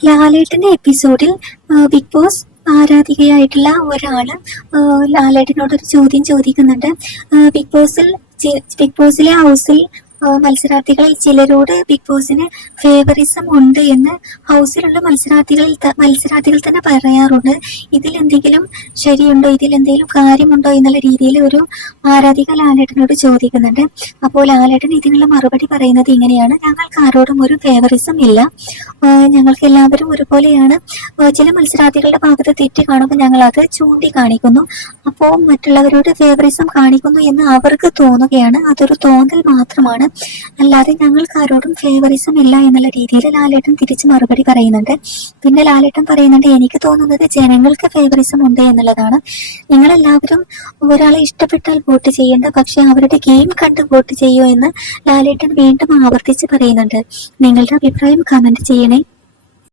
ലാലേട്ടന്റെ എപ്പിസോഡിൽ big boss ആരാധികയായിട്ടുള്ള ഒരാൾ ആ, ലാലേട്ടനോട് ഒരു ചോദ്യം ചോദിക്കുന്നുണ്ട്. ബിഗ് ബോസിൽ ബിഗ് ബോസിലെ ഹൗസിൽ മത്സരാർത്ഥികളിൽ ചിലരോട് ബിഗ് ബോസിന് ഫേവറിസം ഉണ്ട് എന്ന് ഹൗസിലുള്ള മത്സരാർത്ഥികളിൽ മത്സരാർത്ഥികൾ തന്നെ പറയാറുണ്ട്. ഇതിൽ എന്തെങ്കിലും ശരിയുണ്ടോ? ഇതിൽ എന്തെങ്കിലും കാര്യമുണ്ടോ? എന്നുള്ള രീതിയിൽ ഒരു ആരാധിക ലാലേട്ടനോട് ചോദിക്കുന്നുണ്ട്. അപ്പോൾ ലാലേട്ടൻ ഇതിനുള്ള മറുപടി പറയുന്നത് ഇങ്ങനെയാണ്. ഞങ്ങൾക്ക് ആരോടും ഒരു ഫേവറിസം ഇല്ല. ഞങ്ങൾക്ക് എല്ലാവരും ഒരുപോലെയാണ്. ചില മത്സരാർത്ഥികളുടെ ഭാഗത്ത് തെറ്റ് കാണുമ്പോൾ ഞങ്ങൾ അത് ചൂണ്ടിക്കാണിക്കുന്നു. അപ്പോൾ മറ്റുള്ളവരോട് ഫേവറിസം കാണിക്കുന്നു എന്ന് അവർക്ക് തോന്നുകയാണ്. അതൊരു തോന്നൽ മാത്രമാണ്. അല്ലാതെ ഞങ്ങൾക്ക് ആരോടും ഫേവറിസം ഇല്ല എന്നുള്ള രീതിയിൽ ലാലേട്ടൻ തിരിച്ച് മറുപടി പറയുന്നുണ്ട്. പിന്നെ ലാലേട്ടൻ പറയുന്നുണ്ട് എനിക്ക് തോന്നുന്നത് ജനങ്ങൾക്ക് ഫേവറിസം ഉണ്ട് എന്നുള്ളതാണ്. നിങ്ങളെല്ലാവരും ഒരാളെ ഇഷ്ടപ്പെട്ടാൽ വോട്ട് ചെയ്യേണ്ട പക്ഷെ അവരുടെ ഗെയിം കണ്ട് വോട്ട് ചെയ്യൂ എന്ന് ലാലേട്ടൻ വീണ്ടും ആവർത്തിച്ച് പറയുന്നുണ്ട്. നിങ്ങളുടെ അഭിപ്രായം കമന്റ് ചെയ്യണേ.